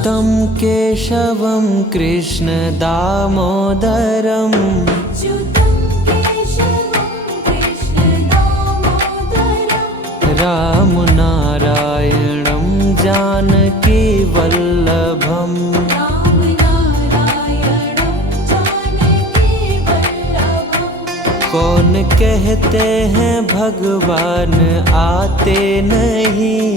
अच्युतं केशवं कृष्ण दामोदरम् राम नारायणं जानकी वल्लभम् कौन कहते हैं भगवान आते नहीं,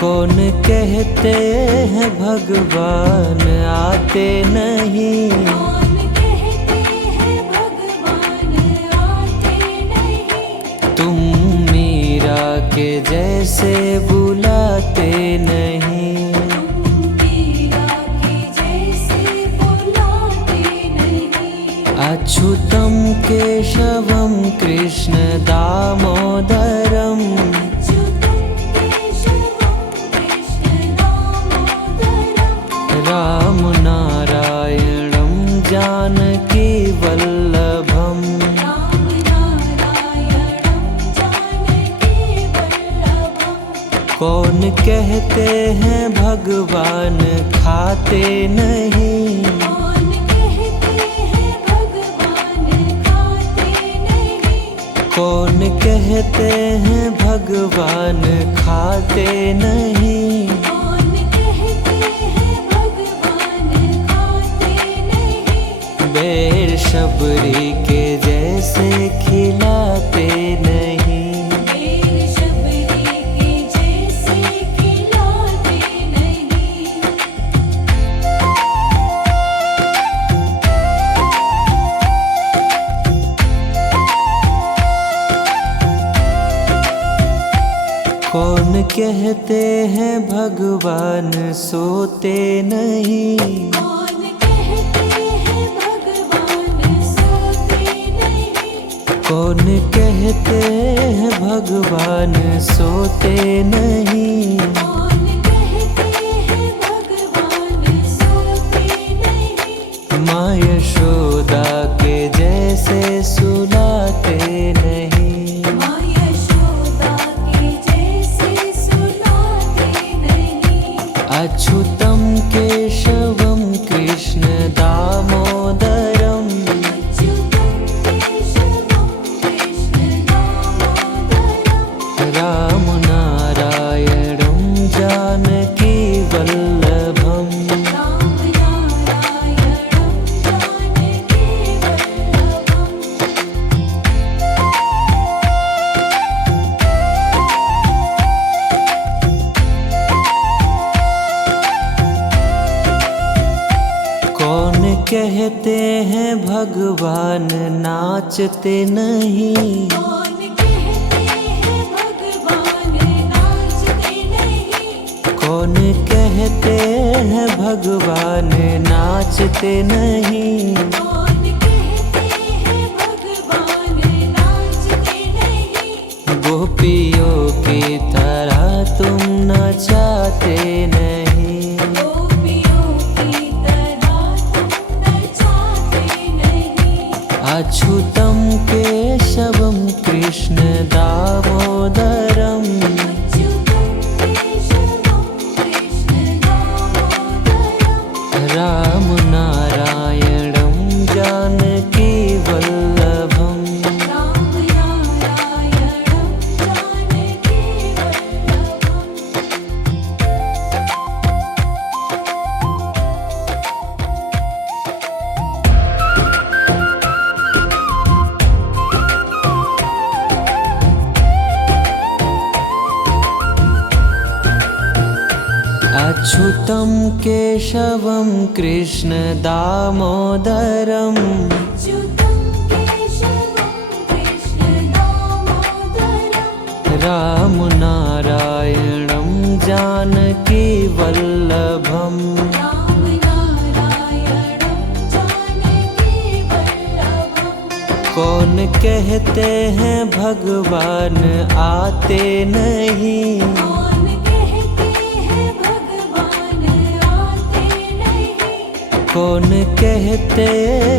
कौन कहते हैं भगवान आते नहीं। तुम मीरा के जैसे बुलाते नहीं, अच्युतं केशवं कृष्ण दामोदरम् राम नारायणं जानकी वल्लभम् कौन कहते हैं भगवान खाते नहीं, कौन कहते हैं भगवान खाते नहीं। बेर शबरी के जैसे खिलाते नहीं, कौन कहते हैं भगवान सोते नहीं, कौन कहते हैं भगवान सोते नहीं। माँ यशोदा के जैसे सुलाते नहीं, अच्युतं केशवं कृष्ण दामोदरम् राम नारायणं जानकी वल्लभम् कौन कहते हैं भगवान नाचते नहीं, कौन कहते हैं भगवान नाचते नहीं। गोपियों की तरह तुम नचाते नहीं, अच्युतं केशवं कृष्ण दामोदरम् राम नारायणं जानकी वल्लभम् अच्युतं केशवं कृष्ण दामोदरम् राम नारायणं जानकी वल्लभम् कौन कहते हैं भगवान आते नहीं, कौन कहते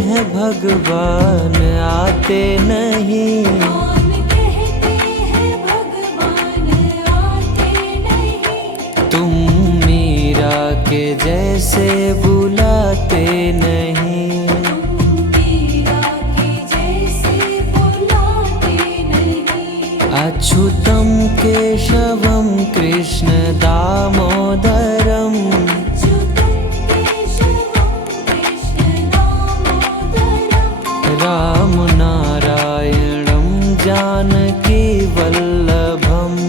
हैं भगवान आते नहीं। के जैसे बुलाते नहीं। अच्युतं केशवं कृष्ण दामोदरम् राम नारायणं जानकी वल्लभम्।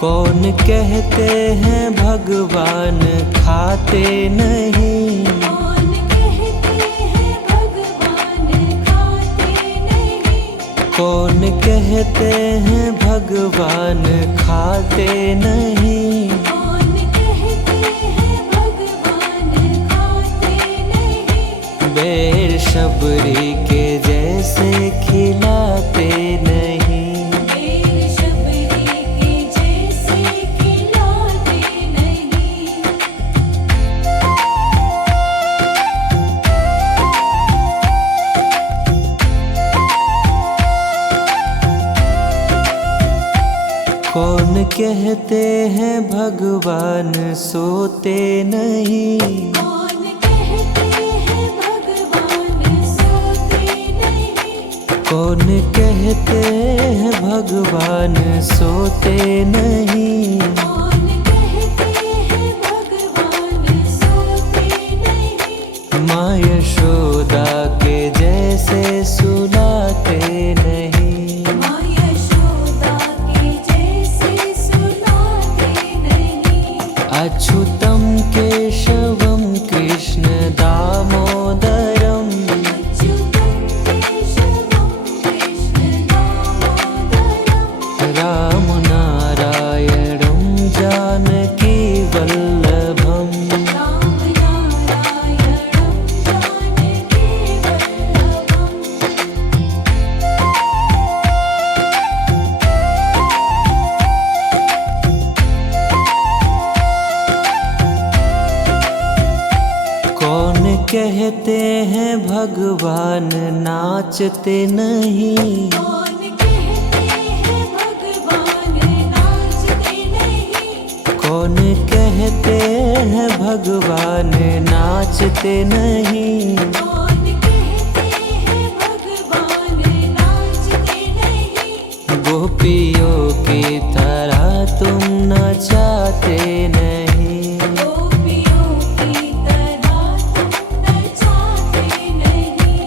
कौन कहते हैं भगवान खाते नहीं। कौन कहते हैं भगवान खाते नहीं। बेर शबरी के जैसे खिलाते नहीं। कौन कहते हैं भगवान सोते नहीं। कौन कहते हैं भगवान सोते नहीं। कौन कहते हैं भगवान सोते नहीं। कौन कहते हैं भगवान सोते नहीं। माँ यशोदा के जैसे सुलाते नहीं। माँ यशोदा के जैसे सुलाते नहीं। अच्युतं केशवं कृष्ण दामोदरम् अच्युतं केशवं कृष्ण दामोदरम् राम नारायणं जानकी वल्लभम्। राम नारायणं जानकी वल्लभम्। कौन कहते हैं भगवान नाचते नहीं। कौन कहते हैं भगवान नाचते नहीं। कौन कहते हैं भगवान नाचते नहीं। कौन कहते हैं भगवान नाचते नहीं। गोपियों की तरह तुम नचाते नहीं। गोपियों की तरह तुम नचाते नहीं।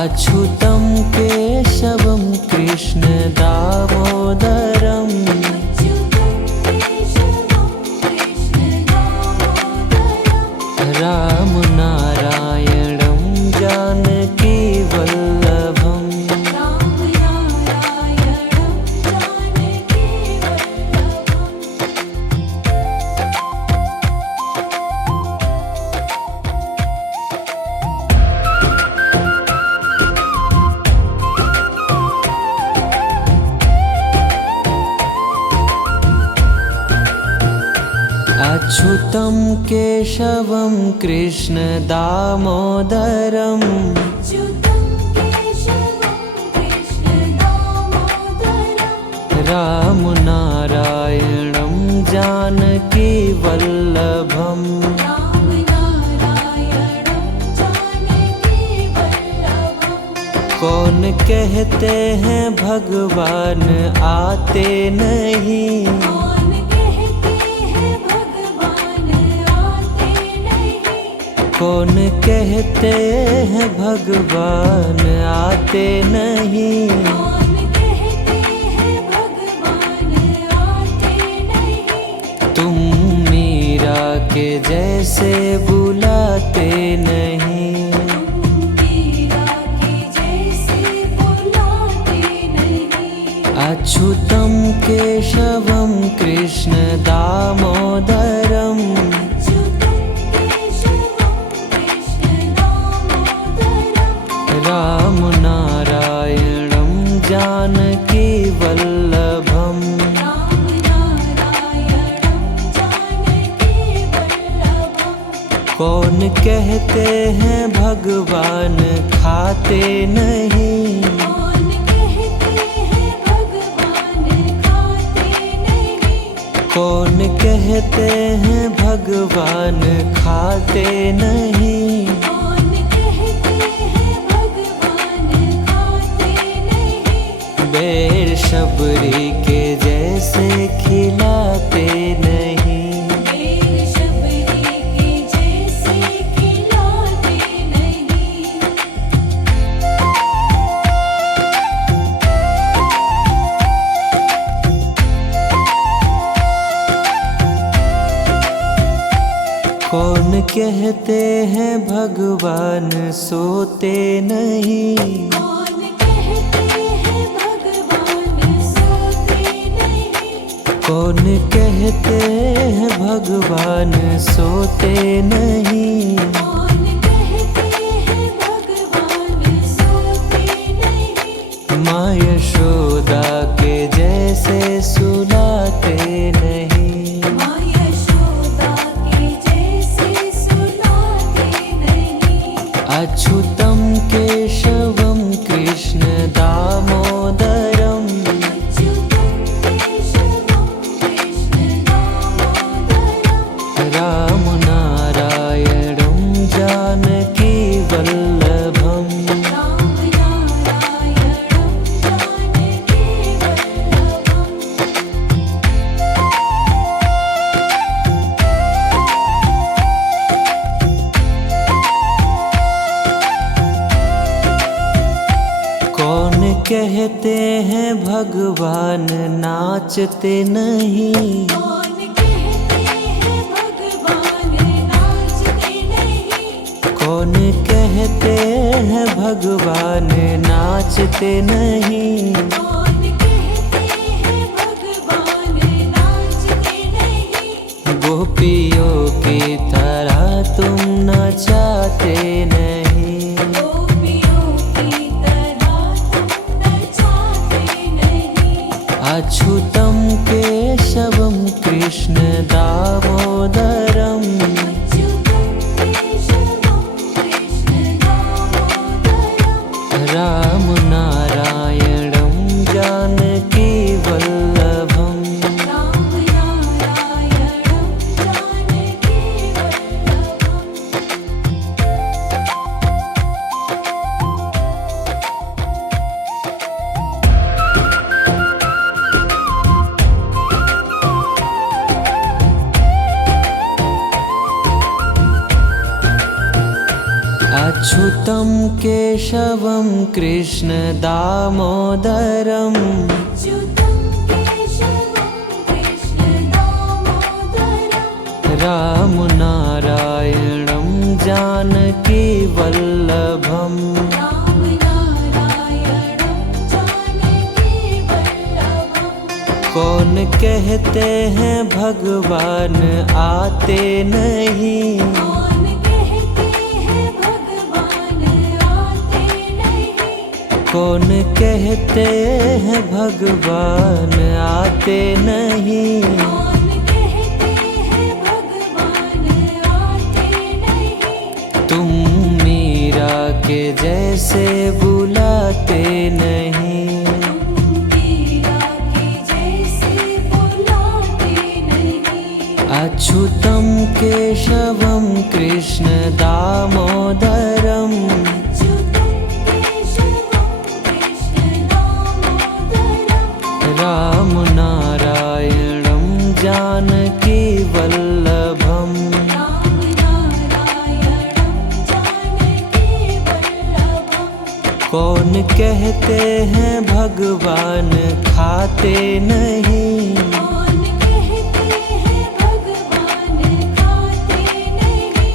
अच्युतं केशवं कृष्ण दामोदरम् अच्युतं केशवं कृष्ण दामोदरम् राम नारायणं जानकी वल्लभम्। राम नारायणं जानकी वल्लभम्। अच्युतं केशवं कृष्ण दामोदरम् अच्युतं केशवं कृष्ण दामोदरम् राम नारायणं जानकी वल्लभम्। राम नारायणं जानकी वल्लभम्। कौन कहते हैं भगवान आते नहीं। कौन कहते हैं भगवान आते नहीं। कौन कहते हैं भगवान आते नहीं। कौन कहते हैं भगवान आते नहीं। तुम मीरा के जैसे बुलाते नहीं। मीरा के जैसे बुलाते नहीं। अच्युतं केशवं कृष्ण दामोदरम् अच्युतं केशवं कृष्ण दामोदरम् राम नारायणं जानकी वल्लभम्। राम नारायणं जानकी वल्लभम्। कौन कहते हैं भगवान खाते नहीं। कौन कहते हैं भगवान खाते कौन कहते हैं भगवान खाते नहीं, कौन कहते हैं भगवान खाते नहीं, बेर शबरी के जैसे खिलाते नहीं, बेर शबरी के जैसे खिलाते नहीं। कौन कहते हैं भगवान सोते नहीं, कौन कहते हैं भगवान सोते नहीं, कौन कहते हैं भगवान सोते नहीं, कौन कहते हैं भगवान सोते नहीं, माँ यशोदा के जैसे सुलाते नहीं, माँ यशोदा के जैसे सुलाते नहीं। अच्युतम केशवम कृष्ण दामोदरम, अच्युतं केशवं कृष्ण दामोदरं, राम नारायणं जानकी वल्लभम, राम नारायणं जानकी वल्लभम्। कौन कहते हैं भगवान नाचते नहीं, कौन कहते हैं भगवान नाचते नहीं, कौन कहते हैं भगवान नाचते नहीं, कौन कहते हैं भगवान नाचते नहीं, गोपियों की तरह तुम नचाते नहीं, गोपियों की तरह तुम नचाते नहीं। अच्युतम केशवम कृष्ण दामोदरम, अच्युतं केशवं कृष्ण दामोदरं, राम नारायणं जानकी वल्लभम, राम नारायणं जानकी वल्लभम्। अच्युतं केशवं कृष्ण दामोदरम, अच्युतं केशवं कृष्ण दामोदरं, राम नारायणं जानकी वल्लभम, राम नारायणं जानकी वल्लभम्। कौन कहते हैं भगवान आते नहीं, कौन कहते हैं भगवान आते नहीं, कौन कहते हैं भगवान आते नहीं, कौन कहते हैं भगवान आते नहीं, तुम मीरा के जैसे बुलाते नहीं, तुम मीरा के जैसे बुलाते नहीं। अच्युतं केशवं कृष्ण दामोदरम, अच्युतं केशवं कृष्ण दामोदरं, राम नारायणं जानकी वल्लभम, राम नारायणं जानकी वल्लभम्। कौन कहते हैं भगवान खाते नहीं, कौन कहते हैं भगवान खाते नहीं,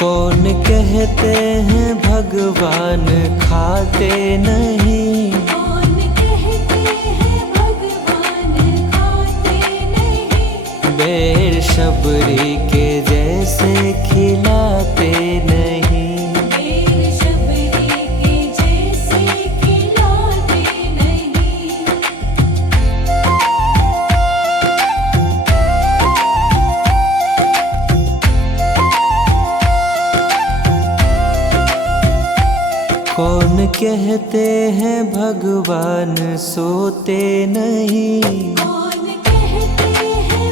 कौन कहते हैं भगवान खाते नहीं, कौन कहते हैं भगवान खाते नहीं, बेर शबरी के जैसे खिलाते नहीं, बेर शबरी के जैसे खिलाते नहीं। कौन कहते हैं भगवान सोते नहीं, कौन कहते हैं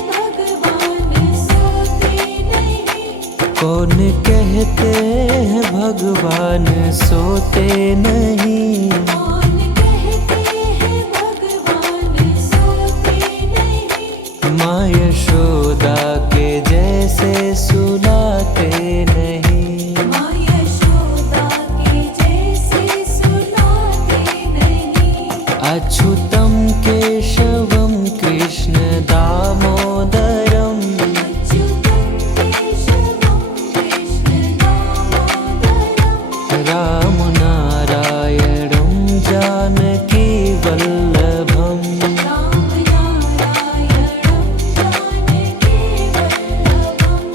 कौन कहते हैं भगवान सोते नहीं। कौन कहते हैं भगवान सोते नहीं। माँ यशोदा के जैसे सुलाते नहीं। माँ यशोदा के जैसे सुलाते नहीं। अच्युतम केशवम कृष्ण दामोदरम। अच्युतं केशवं कृष्ण दामोदरं। राम नारायणं जानकी वल्लभम। राम नारायणं जानकी वल्लभम्।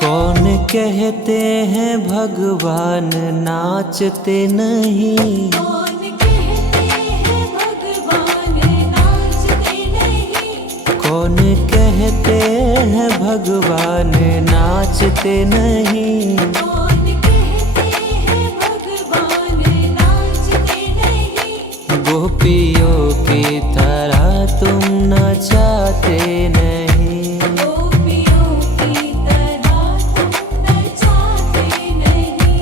कौन कहते हैं भगवान नाचते नहीं। कौन कहते हैं भगवान नाचते नहीं। कौन कहते हैं भगवान नाचते नहीं। कौन कहते हैं भगवान नाचते नहीं। गोपियों की तरह तुम नचाते नहीं। गोपियों की तरह तुम नचाते नहीं।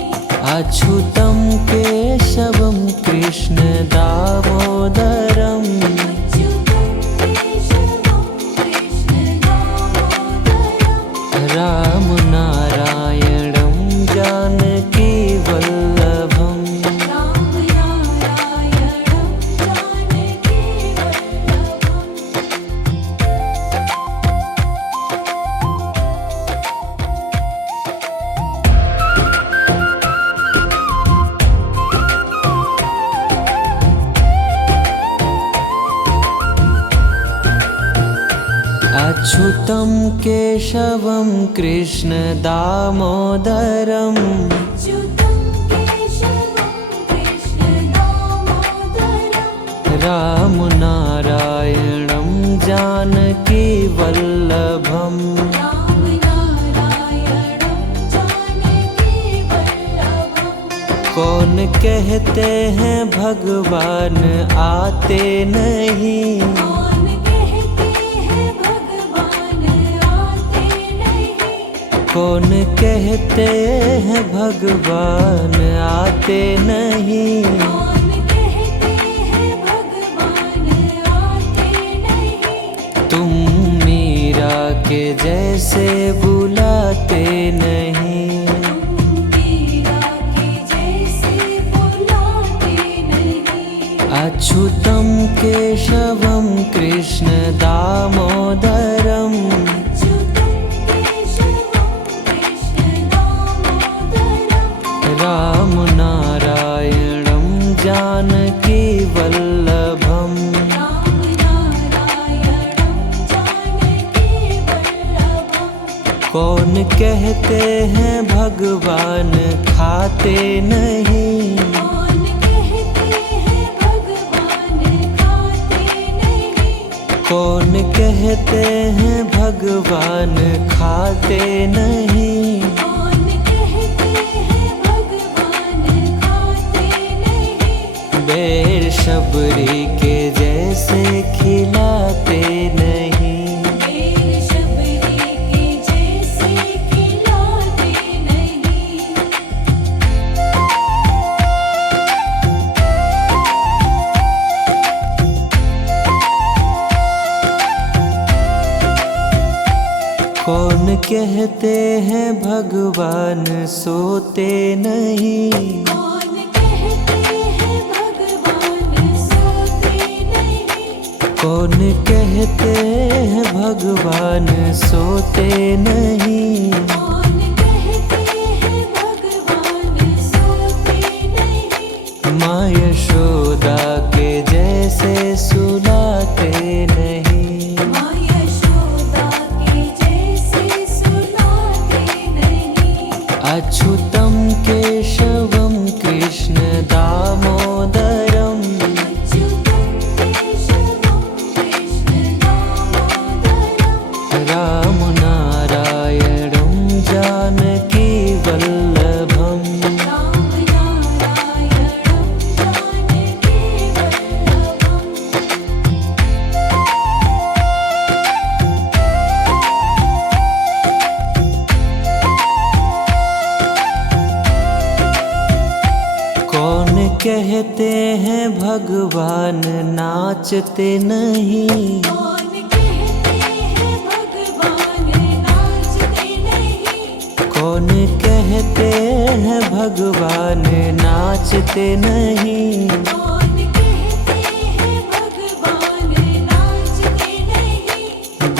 अच्युतम केशवम कृष्ण दामोदरम। अच्युतं केशवं कृष्ण दामोदरं। राम नारायणं जानकी वल्लभम। राम नारायणं जानकी वल्लभम्। अच्युतं केशवं कृष्ण दामोदरम। अच्युतं केशवं कृष्ण दामोदरं। राम नारायणं जानकी वल्लभम। राम नारायणं जानकी वल्लभम्। कौन कहते हैं भगवान आते नहीं। कौन कहते हैं भगवान आते नहीं। कौन कहते हैं भगवान आते नहीं। कौन कहते हैं भगवान आते नहीं। तुम मीरा के जैसे बुलाते नहीं। मीरा के जैसे बुलाते नहीं। अच्युतं केशवं कृष्ण दामोदरम। अच्युतं केशवं कृष्ण दामोदरं। राम नारायणं जानकी वल्लभम। राम नारायणं जानकी वल्लभम्। कौन कहते हैं भगवान खाते नहीं। कौन कहते हैं भगवान खाते नहीं। कौन कहते हैं भगवान खाते नहीं। कौन कहते हैं भगवान खाते नहीं। बेर शबरी के जैसे खिलाते नहीं। बेर शबरी के जैसे खिलाते नहीं। कौन कहते हैं भगवान सोते नहीं। कौन कहते हैं भगवान सोते नहीं। कौन कहते हैं भगवान सोते नहीं। कौन कहते हैं भगवान सोते नहीं। माँ यशोदा के जैसे सुलाते नहीं। माँ यशोदा के जैसे सुलाते नहीं। अच्युतं केशवं कृष्ण दामोदरम। अच्युतं केशवं कृष्ण दामोदरं। राम नारायणं जानकी वल्लभम। राम नारायणं कहते हैं भगवान नाचते नहीं? कौन कहते हैं भगवान नाचते नहीं? कौन कहते हैं भगवान नाचते नहीं? कौन कहते हैं भगवान नाचते नहीं?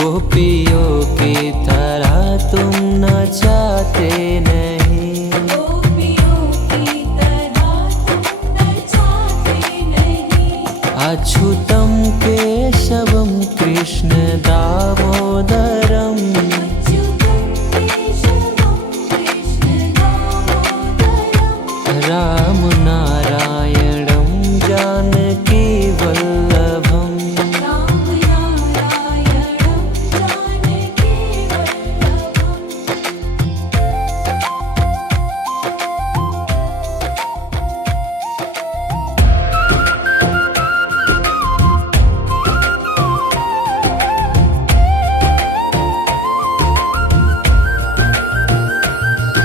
गोपियों की तरह तुम नचाते नहीं। गोपियों की तरह तुम नचाते नहीं। अच्युतम केशवम कृष्ण दामोदरम अच्युतं केशवं कृष्ण दामोदरं राम नारायणं जानकी वल्लभम। राम नारायणं जानकी वल्लभम्।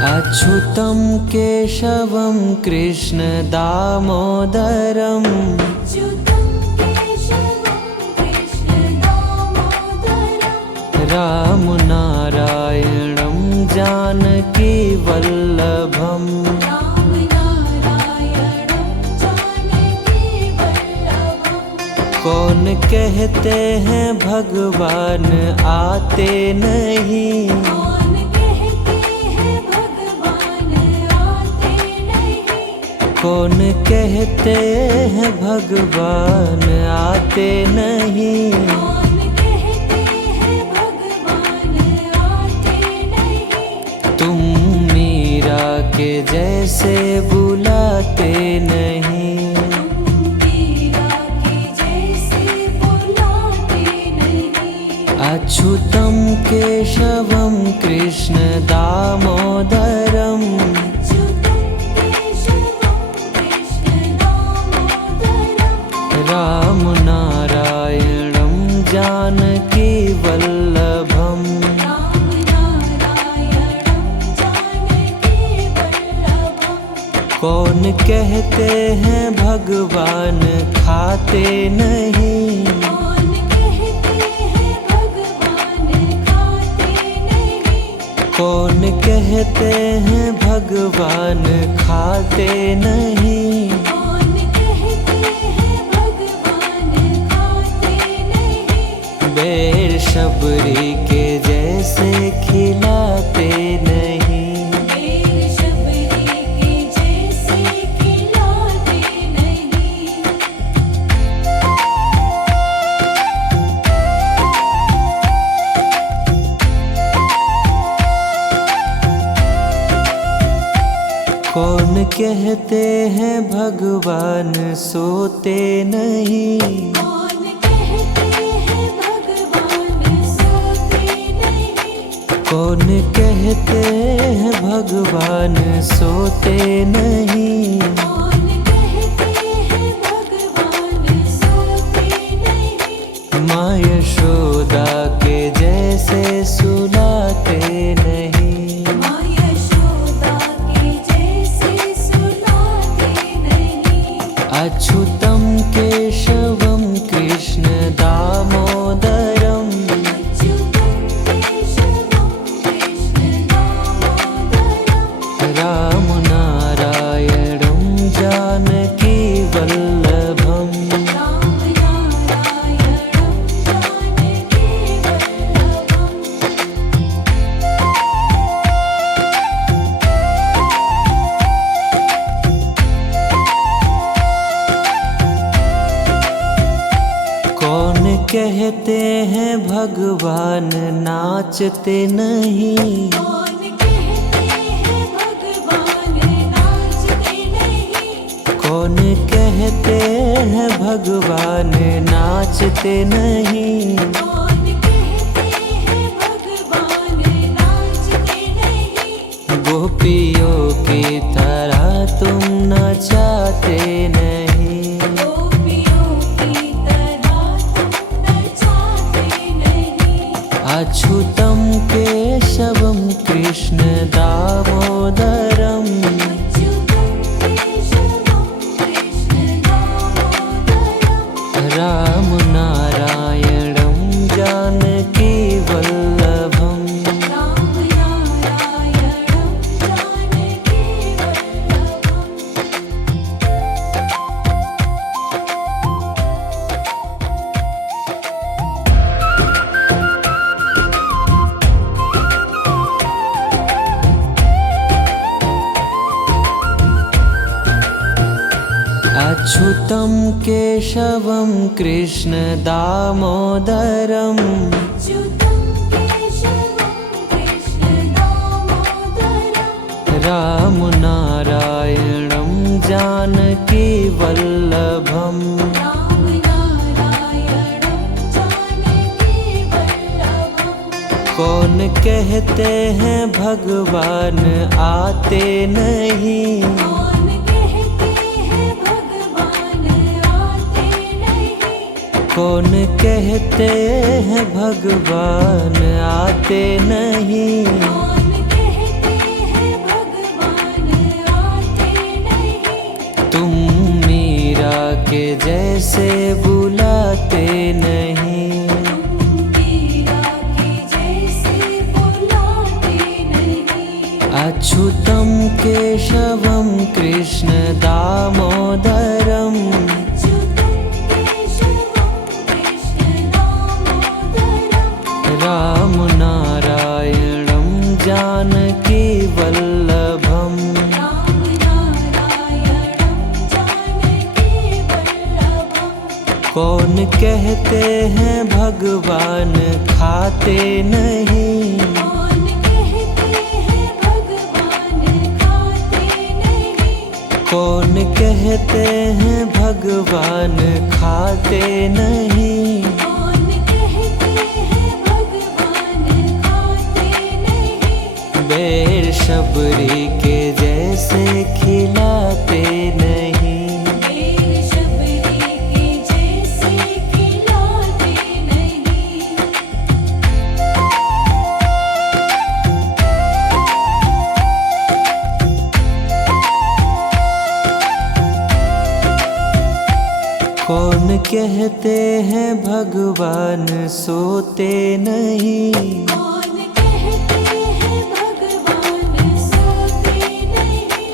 अच्युतं केशवं कृष्ण दामोदरम अच्युतं केशवं कृष्ण दामोदरं राम नारायणं जानकी वल्लभम। राम नारायणं जानकी वल्लभम्। कौन कहते हैं भगवान आते नहीं? कौन कहते हैं भगवान आते नहीं? कौन कहते हैं भगवान आते नहीं? कौन कहते हैं भगवान आते नहीं? तुम मीरा के जैसे बुलाते नहीं। तुम मीरा के जैसे बुलाते नहीं। अच्युतं केशवं कृष्ण दामोदरम अच्युतं केशवं कृष्ण दामोदरं राम नारायणं जानकी वल्लभम। राम नारायणं जानकी वल्लभम्। कौन कहते हैं भगवान खाते नहीं? कौन कहते हैं भगवान खाते नहीं? कौन कहते हैं भगवान खाते नहीं? कौन कहते हैं भगवान खाते नहीं? बेर शबरी के जैसे खिलाते नहीं। बेर शबरी के जैसे खिलाते नहीं। कौन कहते हैं भगवान सोते नहीं? कौन कहते हैं भगवान सोते नहीं? कौन कहते हैं भगवान सोते नहीं? कौन कहते हैं भगवान सोते नहीं? माँ यशोदा के जैसे सुलाते नहीं। माँ यशोदा के जैसे सुलाते नहीं। अच्युतं केशवं कृष्ण दामोदरम अच्युतं केशवं कृष्ण दामोदरं राम नारायणं जानकी वल्लभम। राम नारायणं जानकी वल्लभम्। कौन कहते हैं भगवान नाचते नहीं? कौन कहते हैं भगवान नाचते नहीं? कौन कहते हैं भगवान नाचते नहीं? कौन कहते हैं भगवान नाचते नहीं? गोपियों की तरह तुम नचाते नहीं। गोपियों की तरह तुम नचाते नहीं। अच्युतं केशवं कृष्ण दामोदरम अच्युतं केशवं कृष्ण अच्युतं केशवं कृष्ण दामोदरम् अच्युतं केशवं कृष्ण दामोदरं रामनारायणं जानकी वल्लभम् रामनारायणं जानकी वल्लभं कौन कहते हैं भगवान आते नहीं। कौन कहते हैं भगवान आते नहीं कौन कहते हैं भगवान आते नहीं। कौन कहते हैं भगवान आते नहीं तुम मीरा के जैसे बुलाते नहीं। मीरा के जैसे बुलाते नहीं अच्युतं केशवं कृष्ण दामोदरम् अच्युतं केशवं कृष्ण दामोदरं रामनारायणं जानकी वल्लभम् रामनारायणं जानकी वल्लभं कौन कहते हैं भगवान खाते नहीं। कौन कहते हैं भगवान खाते नहीं कौन कहते हैं भगवान खाते नहीं। कौन कहते हैं भगवान खाते नहीं बेर शबरी के जैसे खिलाते नहीं। बेर शबरी के जैसे खिलाते नहीं कौन कहते हैं भगवान सोते नहीं। कौन कहते हैं भगवान सोते नहीं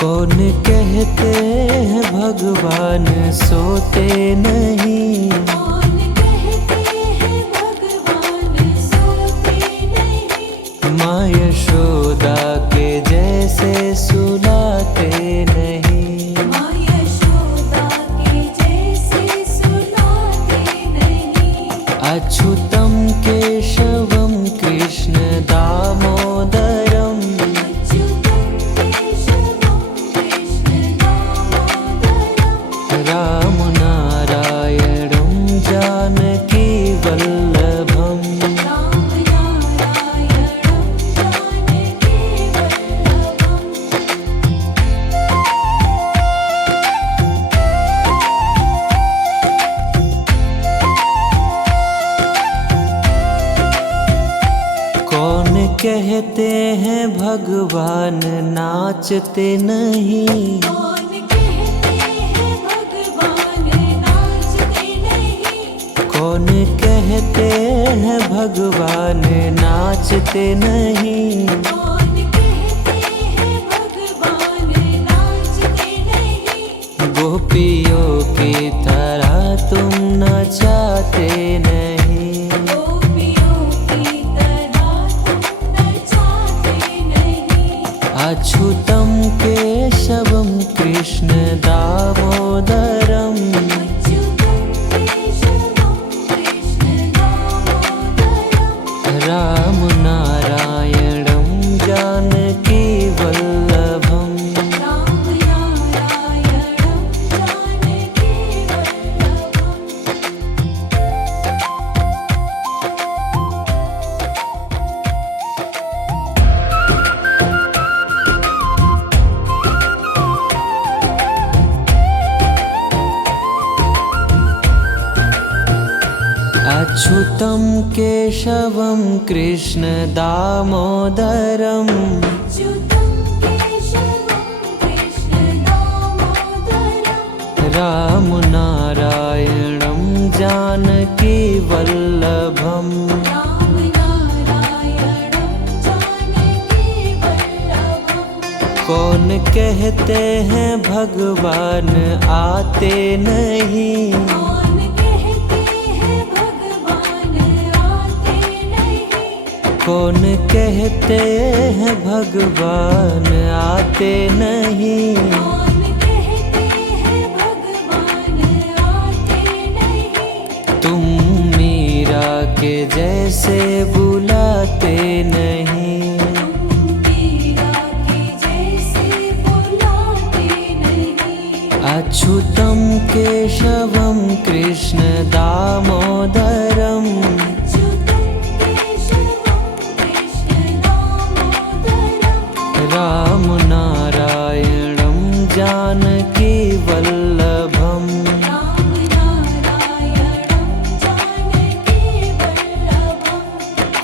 कौन कहते हैं भगवान सोते नहीं। कौन कहते हैं भगवान सोते नहीं माँ यशोदा के जैसे सुलाते नहीं। माँ यशोदा के जैसे सुलाते नहीं अच्युतं केशवं कृष्ण दामोदरम् अच्युतं केशवं कृष्ण दामोदरं रामनारायणं जानकी वल्लभम् रामनारायणं जानकी वल्लभं कौन कहते हैं भगवान नाचते नहीं। कौन कहते हैं भगवान नाचते नहीं कौन कहते हैं भगवान नाचते नहीं। कौन कहते हैं भगवान नाचते नहीं गोपियों की तरह तुम नचाते नहीं। गोपियों की तरह तुम नचाते नहीं अच्युतं केशवं कृष्ण दामोदरम् अच्युतं केशवं कृष्ण दामोदरं रामनारायणं जानकी वल्लभम् रामनारायणं जानकी वल्लभं अच्युतं केशवं कृष्ण दामोदरम् अच्युतं केशवं कृष्ण दामोदरं रामनारायणं जानकी वल्लभम् रामनारायणं जानकी वल्लभं कौन कहते हैं भगवान आते नहीं। कौन कहते हैं भगवान आते नहीं कौन कहते हैं भगवान आते नहीं। कौन कहते हैं भगवान के जैसे बुलाते नहीं। मीरा के जैसे बुलाते नहीं। अच्युतम केशवम कृष्ण दामोदरम अच्युतं केशवं कृष्ण दामोदरं। राम नारायणं जानकी वल्लभम। राम नारायणं जानकी वल्लभं।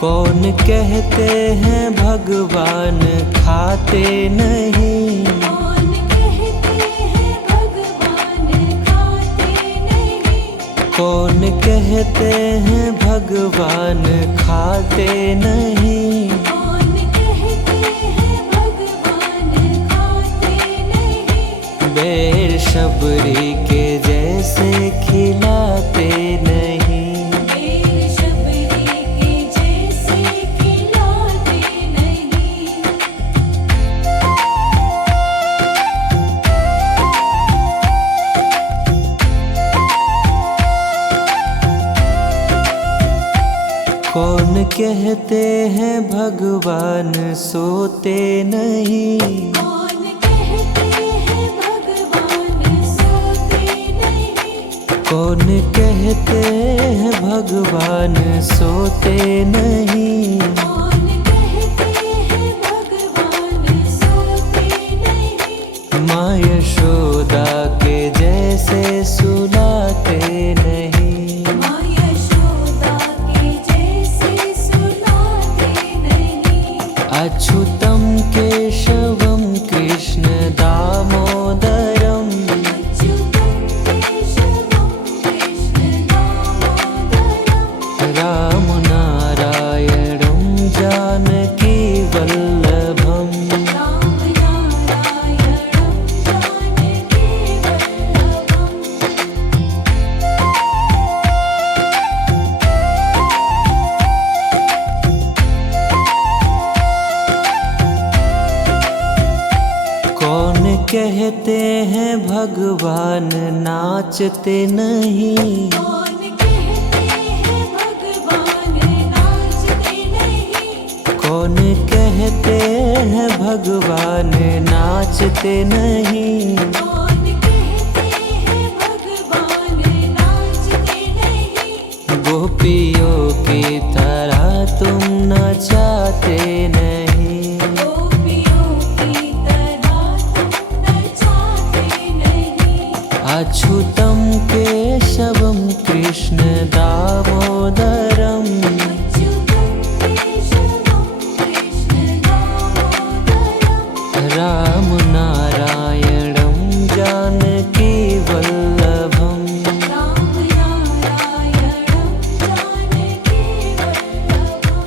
कौन कहते हैं भगवान खाते नहीं। कौन कहते हैं भगवान खाते नहीं। कौन कहते हैं भगवान खाते नहीं। कौन कहते हैं भगवान खाते नहीं। बेर शबरी के जैसे खिलाते नहीं। बेर शबरी के जैसे खिलाते नहीं। कौन कहते हैं भगवान सोते नहीं। कौन कहते हैं भगवान सोते नहीं। कौन कहते हैं भगवान सोते नहीं। कौन कहते हैं भगवान सोते नहीं। माँ यशोदा के जैसे सुलाते नहीं। माँ यशोदा के जैसे सुलाते नहीं। अच्युतम केशवम कृष्ण दामोदरम अच्युतं केशवं कृष्ण दामोदरं। राम नारायणं जानकी वल्लभम। राम नारायणं जानकी वल्लभं। कौन कहते हैं भगवान नाचते नहीं। कौन कहते हैं भगवान नाचते नहीं। कौन कहते हैं भगवान नाचते नहीं। कौन कहते हैं भगवान नाचते नहीं। गोपियों की तरह तुम नचाते नहीं। गोपियों की तरह तुम नचाते नहीं। अच्युतम केशवम कृष्ण दामोदरम अच्युतं केशवं कृष्ण दामोदरं। राम नारायणं जानकी वल्लभम। राम नारायणं जानकी वल्लभं।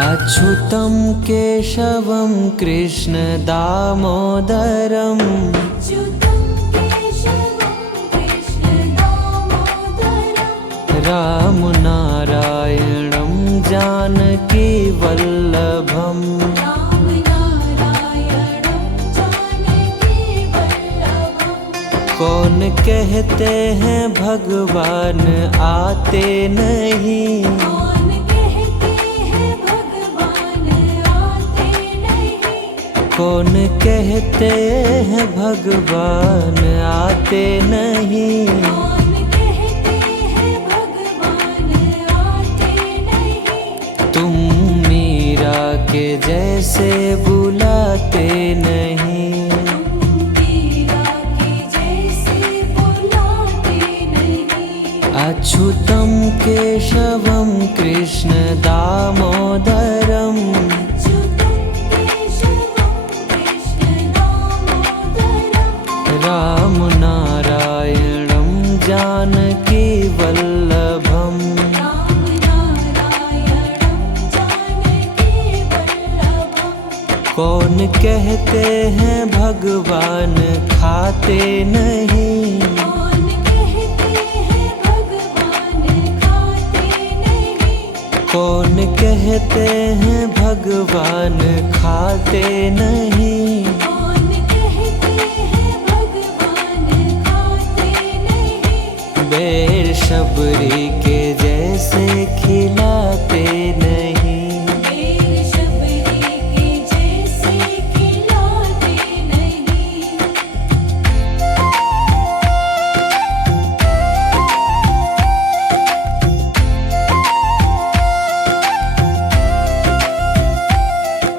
अच्युतं केशवं कृष्ण दामोदरम अच्युतं केशवं कृष्ण दामोदरं। राम नारायणं जानकी वल्लभम। राम नारायणं जानकी वल्लभं। कौन कहते हैं भगवान आते नहीं। कौन कहते हैं भगवान आते नहीं। कौन कहते हैं भगवान आते नहीं। कौन कहते हैं भगवान आते नहीं। तुम मीरा के जैसे बुलाते नहीं। मीरा के जैसे बुलाते नहीं। अच्युतम केशवम कृष्ण दामोदरम अच्युतं केशवं कृष्ण दामोदरं। राम नारायणं जानकी वल्लभम। राम नारायणं जानकी वल्लभं। कौन कहते हैं भगवान खाते नहीं। कौन कहते हैं भगवान खाते कौन कहते हैं भगवान खाते नहीं, कौन कहते हैं भगवान खाते नहीं, बेर शबरी के जैसे खिलाते नहीं, बेर शबरी के जैसे खिलाते नहीं।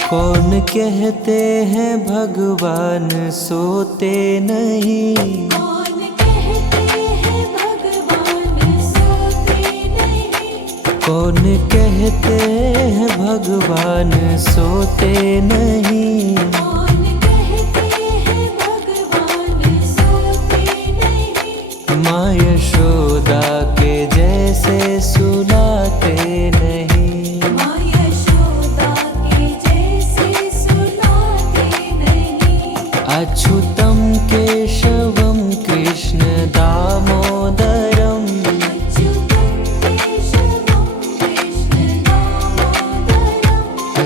कौन कहते हैं भगवान सोते नहीं, कौन कहते हैं भगवान सोते नहीं, कौन कहते हैं भगवान सोते नहीं, कौन कहते हैं भगवान सोते नहीं, माँ यशोदा के जैसे सुलाते नहीं, माँ यशोदा के जैसे सुलाते नहीं। अच्युतम केशवम कृष्ण दामोदरम, अच्युतं केशवं कृष्ण दामोदरं,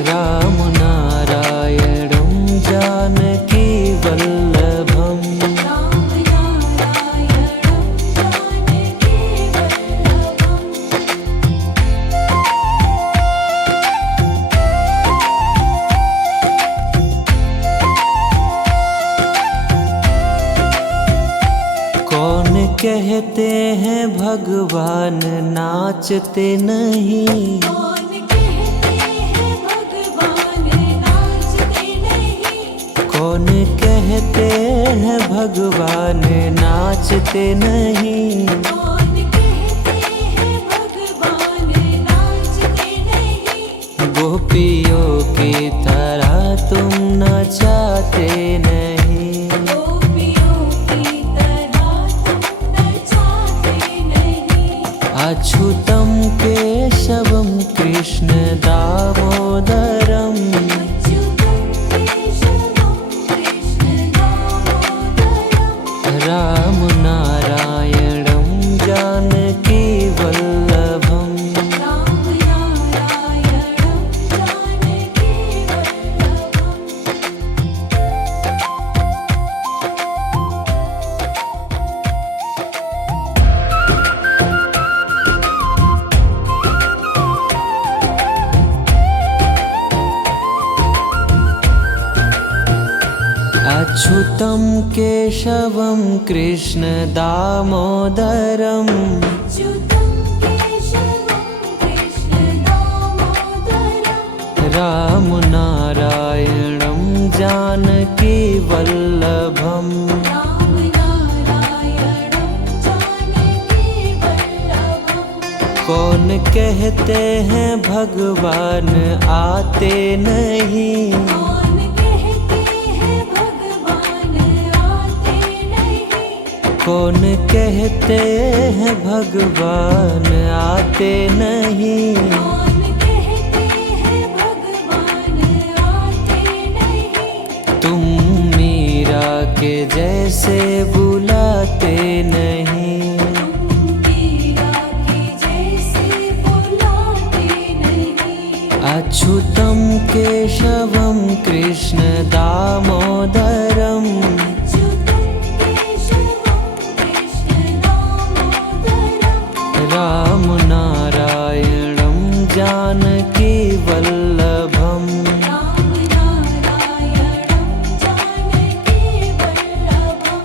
राम नारायणं जानकी वल्लभम, राम नारायणं जानकी वल्लभम्। कौन कहते हैं भगवान नाचते नहीं, कौन कहते हैं भगवान नाचते नहीं, कौन कहते हैं भगवान नाचते नहीं, कौन कहते हैं भगवान नाचते नहीं, गोपियों की तरह तुम नचाते नहीं, गोपियों की तरह तुम नचाते नहीं। अच्युतम केशवम कृष्ण दामोदरम, अच्युतं केशवं कृष्ण दामोदरं, राम नारायणं जानकी वल्लभम, राम नारायणं जानकी वल्लभम्। अच्युतं केशवं कृष्ण दामोदरम, अच्युतं केशवं कृष्ण दामोदरं, राम नारायणं जानकी वल्लभम, राम नारायणं जानकी वल्लभम्। कौन कहते हैं भगवान आते नहीं, कौन कहते हैं भगवान आते नहीं, कौन कहते हैं भगवान आते नहीं, कौन कहते हैं भगवान आते नहीं, तुम मीरा के जैसे बुलाते नहीं, तुम मीरा के जैसे बुलाते नहीं। अच्युतं केशवं कृष्ण दामोदरम, अच्युतं केशवं कृष्ण दामोदरं, राम नारायणं जानकी वल्लभम, राम नारायणं जानकी वल्लभम्।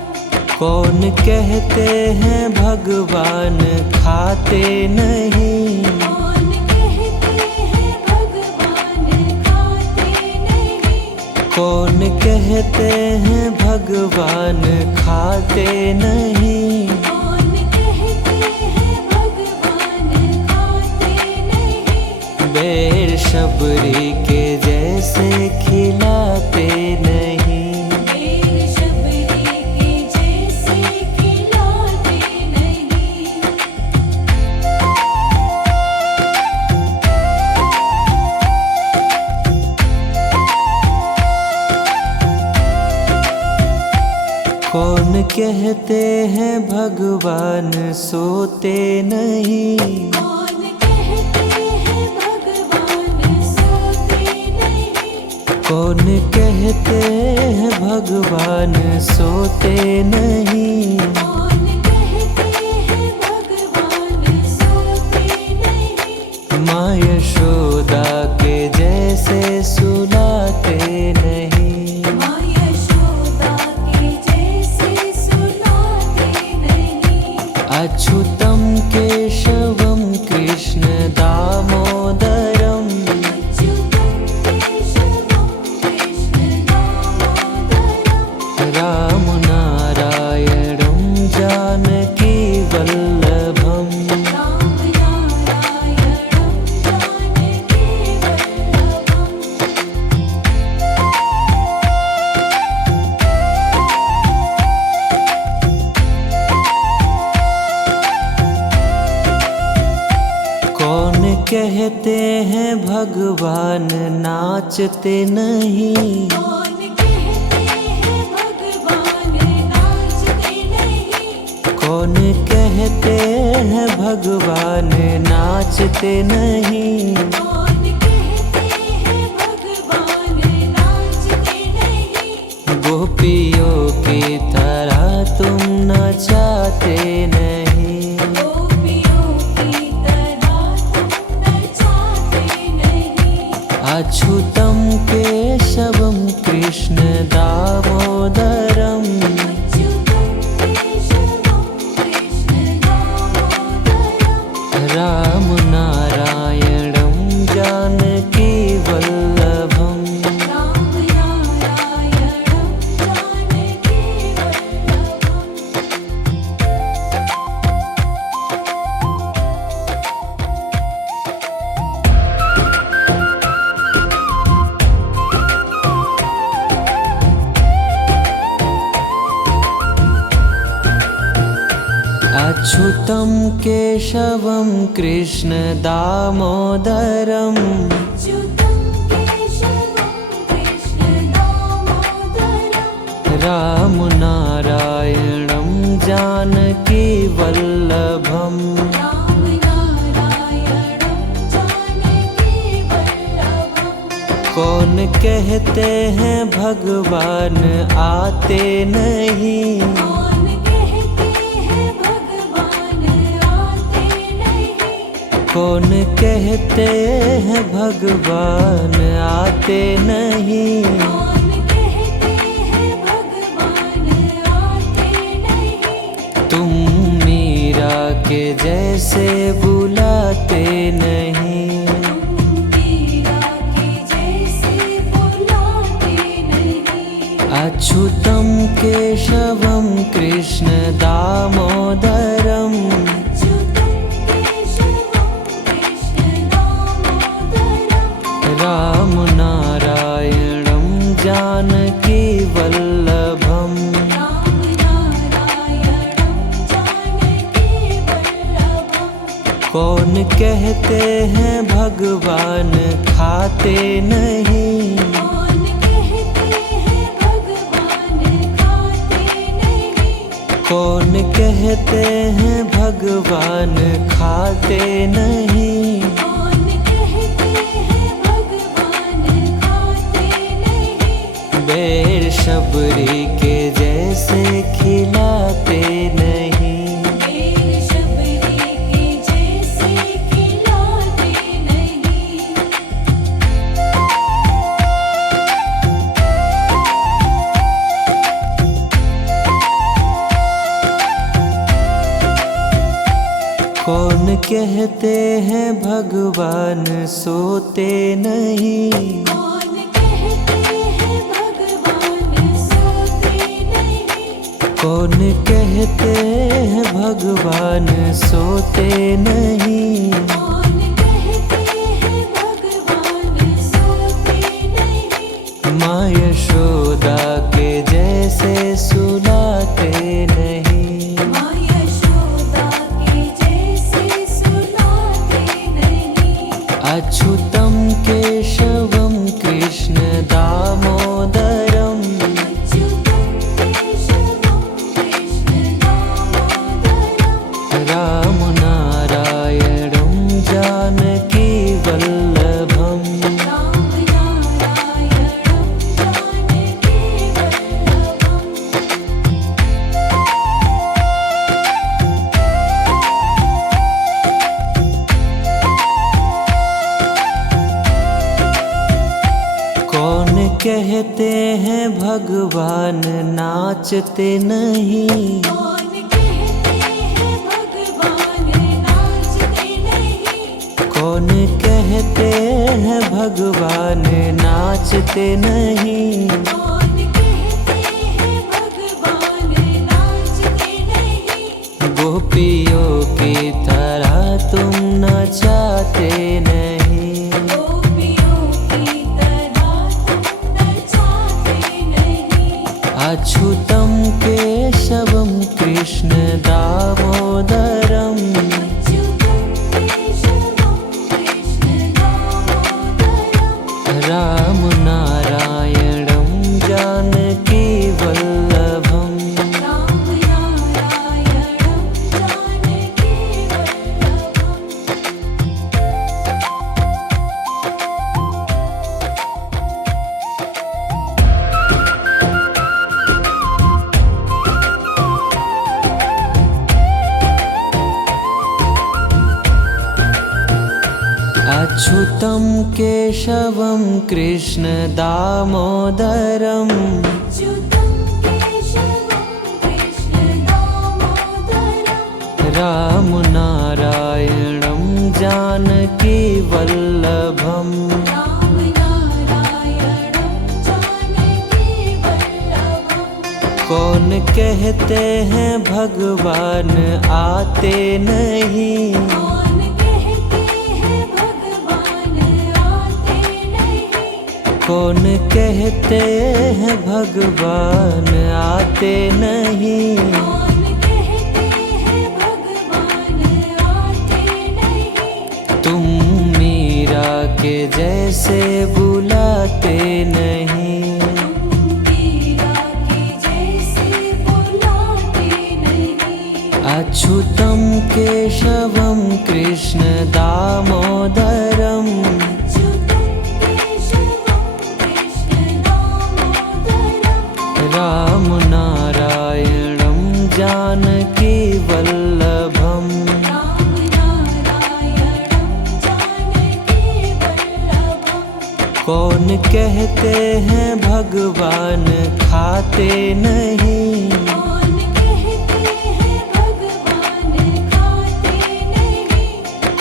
कौन कहते हैं भगवान खाते नहीं, कौन कहते हैं भगवान खाते नहीं, कौन कहते हैं भगवान खाते नहीं, कौन कहते हैं भगवान खाते नहीं, बेर शबरी के जैसे खिलाते नहीं, बेर शबरी के जैसे खिलाते नहीं। कौन कहते हैं भगवान सोते नहीं, कौन कहते हैं कौन कहते हैं भगवान सोते नहीं। कौन कहते हैं भगवान सोते नहीं। माँ यशोदा के जैसे सुलाते नहीं। माँ यशोदा के जैसे सुलाते नहीं। अच्युतम केशवम कृष्ण दामोदरम। अच्युतं केशवं कृष्ण दामोदरं। राम नारायणं जानकी वल्लभम। राम नारायणं जानकी वल्लभम्। कौन कहते हैं भगवान नाचते नहीं। कौन कहते हैं भगवान नाचते नहीं। कौन कहते हैं भगवान नाचते नहीं। कौन कहते हैं भगवान नाचते नहीं। गोपियों की तरह तुम नचाते नहीं। गोपियों की तरह तुम नचाते नहीं। अच्युतम केशवम कृष्ण दामोदरम। अच्युतं केशवं कृष्ण दामोदरं। राम नारायणं जानकी वल्लभम। राम नारायणं जानकी वल्लभम्। अच्युतं केशवं कृष्ण दामोदरम। अच्युतं केशवं कृष्ण दामोदरं। राम नारायणं जानकी वल्लभम। राम नारायणं जानकी वल्लभम्। कौन कहते हैं भगवान आते नहीं। कौन कहते हैं भगवान आते नहीं। कौन कहते हैं भगवान आते नहीं। कौन कहते हैं भगवान आते नहीं। तुम मीरा के जैसे बुलाते नहीं। मीरा के जैसे बुलाते नहीं। अच्युतं केशवं कृष्ण दामोदरम। अच्युतं केशवं कृष्ण दामोदरं। राम नारायणं जानकी वल्लभम। राम नारायणं जानकी वल्लभम्। कौन कहते हैं भगवान खाते नहीं। कौन कहते हैं भगवान खाते नहीं। कौन कहते हैं भगवान खाते नहीं। कौन कहते हैं भगवान खाते नहीं। बेर शबरी के जैसे खिलाते नहीं। बेर शबरी के जैसे खिलाते नहीं। कौन कहते हैं भगवान सोते नहीं। कौन कहते हैं भगवान सोते नहीं। कौन कहते हैं भगवान सोते नहीं। कौन कहते हैं भगवान सोते नहीं। माँ यशोदा के जैसे सुलाते नहीं। माँ यशोदा के जैसे सुलाते नहीं। अच्युतं केशवं कृष्ण दामोदरम। अच्युतं केशवं कृष्ण दामोदरं। राम नारायणं जानकी वल्लभम। राम नारायणं कहते हैं भगवान नाचते नहीं? कौन कहते हैं भगवान नाचते नहीं? कौन कहते हैं भगवान नाचते नहीं? कौन कहते हैं भगवान नाचते नहीं? गोपियों की तरह तुम नचाते नहीं। गोपियों की तरह तुम नचाते नहीं। अच्युतम केशवम कृष्ण दामोदरम अच्युतं केशवं कृष्ण दामोदरं राम नारायणं जानकी वल्लभम। राम नारायणं जानकी वल्लभम्। अच्युतं केशवं कृष्ण दामोदरम अच्युतं केशवं कृष्ण दामोदरं राम नारायणं जानकी वल्लभम। राम नारायणं जानकी वल्लभम्। कौन कहते हैं भगवान आते नहीं? कौन कहते हैं भगवान आते नहीं? कौन कहते हैं भगवान आते नहीं? कौन कहते हैं भगवान आते नहीं? तुम मीरा के जैसे बुलाते नहीं। तुम मीरा के जैसे बुलाते नहीं। अच्युतं केशवं कृष्ण दामोदरम अच्युतं केशवं कृष्ण दामोदरं राम नारायणं जानकी वल्लभम। राम नारायणं जानकी वल्लभम्। कौन कहते हैं भगवान खाते नहीं? कौन कहते हैं भगवान खाते नहीं?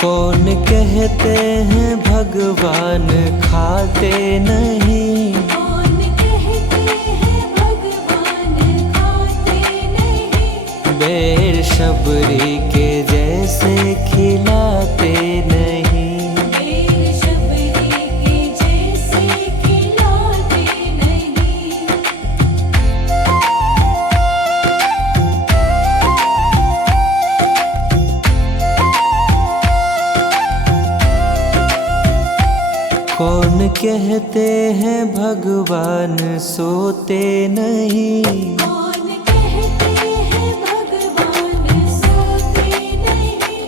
कौन कहते हैं भगवान खाते नहीं? कौन कहते हैं भगवान खाते नहीं? बेर शबरी के जैसे खिलाते नहीं। बेर शबरी के जैसे खिलाते नहीं। कौन कहते हैं भगवान सोते नहीं? कौन कहते हैं भगवान सोते नहीं?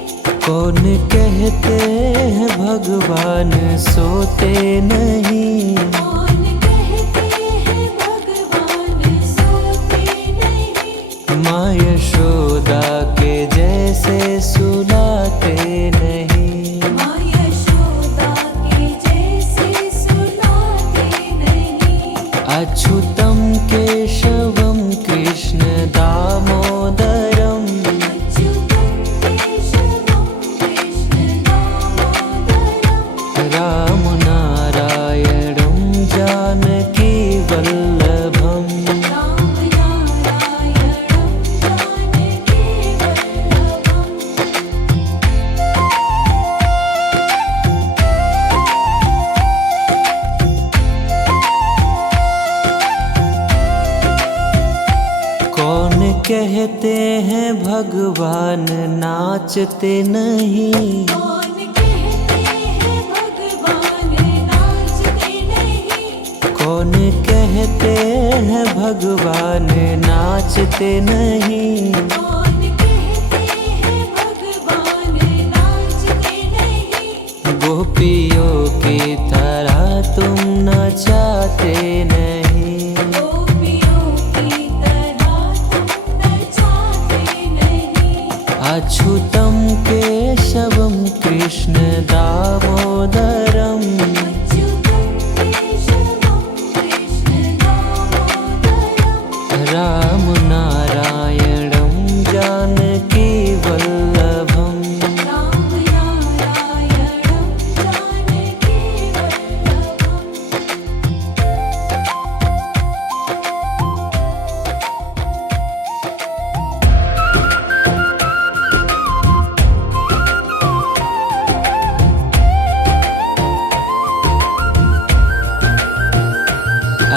कौन कहते हैं भगवान सोते नहीं? कौन कहते हैं भगवान सोते नहीं? माँ यशोदा के जैसे सुलाते नहीं। माँ यशोदा के जैसे सुलाते नहीं। अच्युतं केशवं कृष्ण दामोदरम अच्युतं केशवं कृष्ण दामोदरं राम नारायणं जानकी वल्लभम। राम नारायणं जानकी वल्लभम्। कौन कहते हैं भगवान नाचते नहीं? कौन कहते हैं भगवान नाचते नहीं? कौन कहते हैं भगवान नाचते नहीं? कौन कहते हैं भगवान नाचते नहीं? गोपियों की तरह तुम नचाते नहीं। गोपियों की तरह तुम नचाते नहीं। अच्युतं केशवं कृष्ण दामोदरम अच्युतं केशवं कृष्ण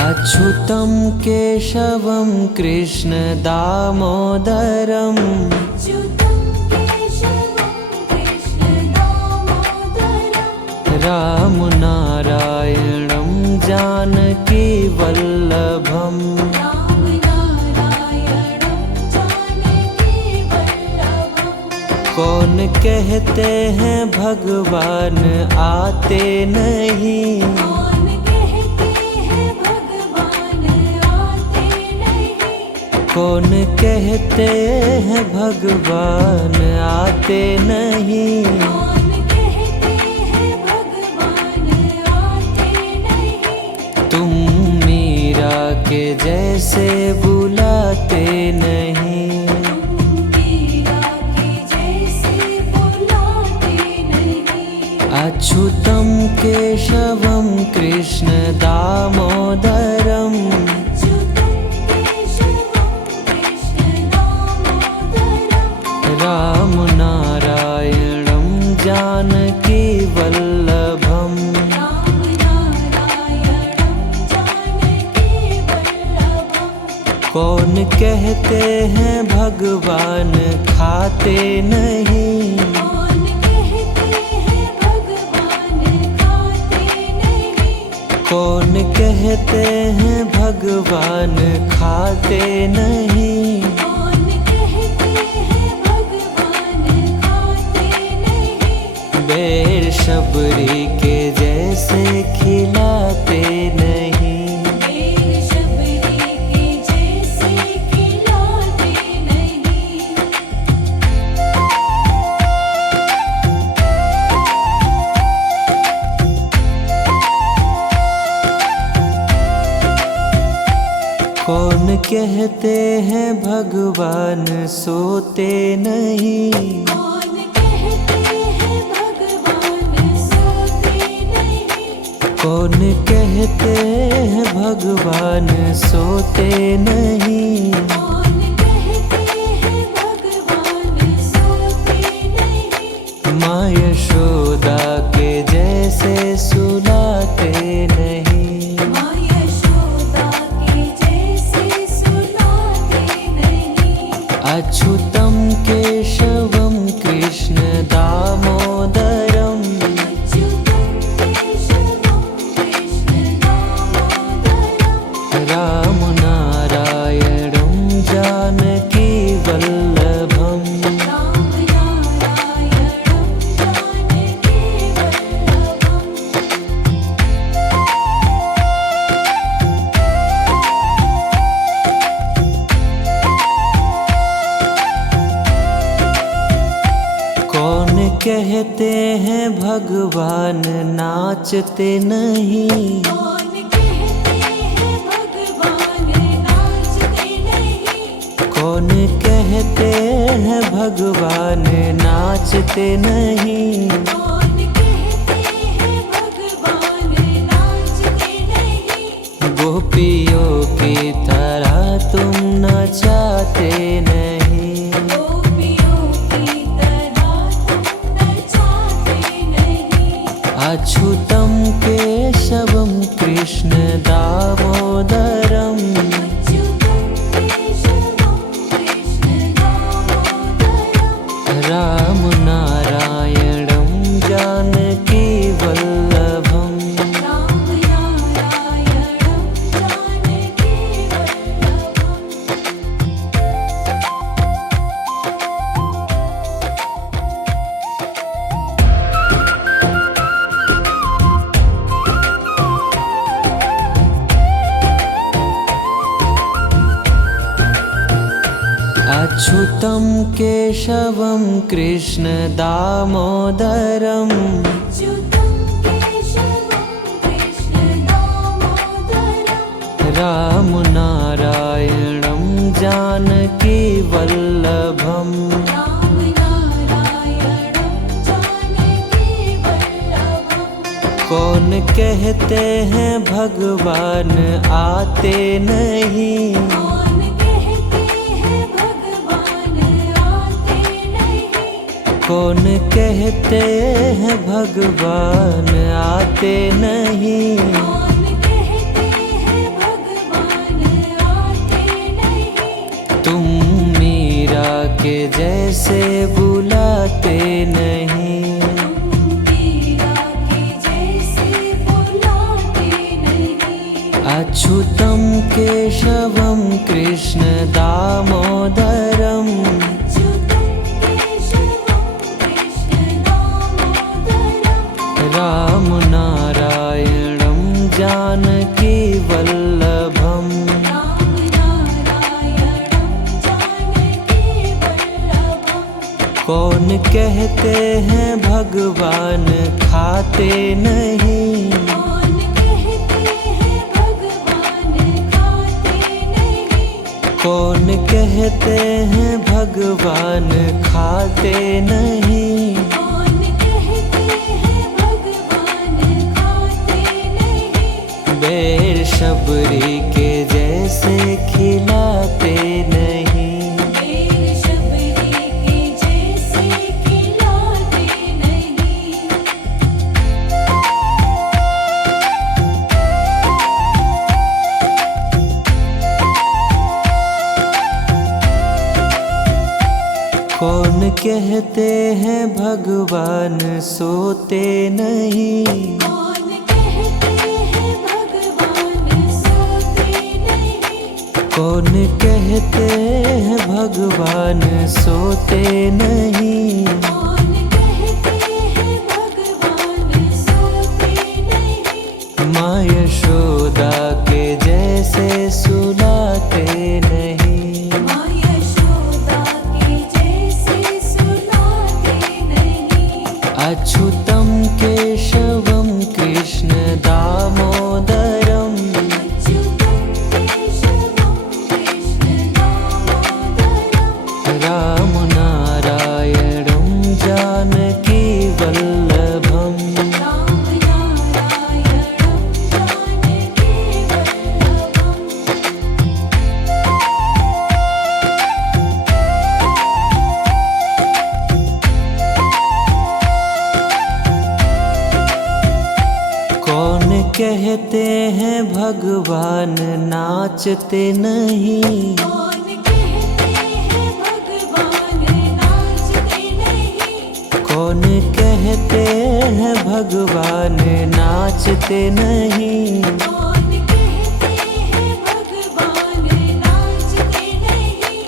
अच्युतं केशवं कृष्ण दामोदरम् अच्युतं केशवं कृष्ण दामोदरम् रामनारायणं जानकी वल्लभम् रामनारायणं जानकी वल्लभम् कौन कहते हैं भगवान आते नहीं, कौन कहते हैं भगवान आते नहीं, कौन कहते हैं भगवान आते नहीं। कौन कहते हैं भगवान आते नहीं, तुम मीरा के जैसे बुलाते नहीं, मीरा के जैसे बुलाते नहीं। अच्युतं केशवं कृष्ण दामोदरम् अच्युतं केशवं कृष्ण दामोदरम् रामनारायणं जानकी वल्लभम् रामनारायणं जानकी वल्लभम् कौन कहते हैं भगवान खाते नहीं, कौन कहते हैं भगवान खाते नहीं, कौन कहते हैं भगवान खाते नहीं। कौन कहते हैं भगवान खाते नहीं, बेर शबरी के जैसे खिलाते नहीं, बेर शबरी के जैसे खिलाते नहीं। कौन कहते हैं भगवान सोते नहीं, कौन कहते हैं भगवान सोते नहीं, कौन कहते हैं भगवान सोते नहीं। कौन कहते हैं भगवान सोते नहीं, माँ यशोदा के जैसे सुलाते नहीं, माँ यशोदा के जैसे सुलाते नहीं। अच्युतं केशवं कृष्ण दामोदरम् अच्युतं केशवं कृष्ण दामोदरम् रामनारायणं जानकी वल्लभम् रामनारायणं जानकी वल्लभम् कौन कहते हैं भगवान नाचते नहीं, कौन कहते हैं भगवान नाचते नहीं, कौन कहते हैं भगवान नाचते नहीं। कौन कहते हैं भगवान नाचते नहीं, गोपियों की तरह तुम नचाते नहीं, गोपियों की तरह तुम नचाते नहीं। अच्युतं केशवं कृष्ण दामोदरम् अच्युतं केशवं कृष्ण दामोदरम् रामनारायणं जानकी वल्लभम् रामनारायणं जानकी वल्लभम् अच्युतं केशवं कृष्ण दामोदरम् अच्युतं केशवं कृष्ण दामोदरम् रामनारायणं जानकी वल्लभम् रामनारायणं जानकी वल्लभम् कौन कहते हैं भगवान आते नहीं, कौन कहते हैं भगवान आते नहीं, कौन कहते हैं भगवान आते नहीं। कौन कहते हैं भगवान के जैसे बुलाते नहीं। मीरा के जैसे बुलाते नहीं। अच्युतं केशवं कृष्ण दामोदरम् अच्युतं केशवं कृष्ण दामोदरम् राम नारायणं जानकी वल्लभम्। राम नारायणं जानकी वल्लभम्। कौन कहते हैं भगवान खाते नहीं। कौन कहते हैं भगवान खाते नहीं। कौन कहते हैं भगवान खाते नहीं। कौन कहते हैं भगवान खाते नहीं। बेर शबरी के जैसे खिलाते नहीं। बेर शबरी के जैसे खिलाते नहीं। कौन कहते हैं भगवान सोते नहीं। कौन कहते हैं भगवान सोते नहीं। कौन कहते हैं भगवान सोते नहीं। कौन कहते हैं भगवान सोते नहीं। माँ यशोदा के जैसे सुलाते नहीं। माँ यशोदा के जैसे सुलाते नहीं। अच्युतं केशवं कृष्ण दामोदरम् अच्युतं केशवं कृष्ण दामोदरम् राम नारायणं जानकी वल्लभम्। राम नारायणं जानकी वल्लभम्। कौन कहते हैं भगवान नाचते नहीं। कौन कहते हैं भगवान नाचते नहीं। कौन कहते हैं भगवान नाचते नहीं। कौन कहते हैं भगवान नाचते नहीं।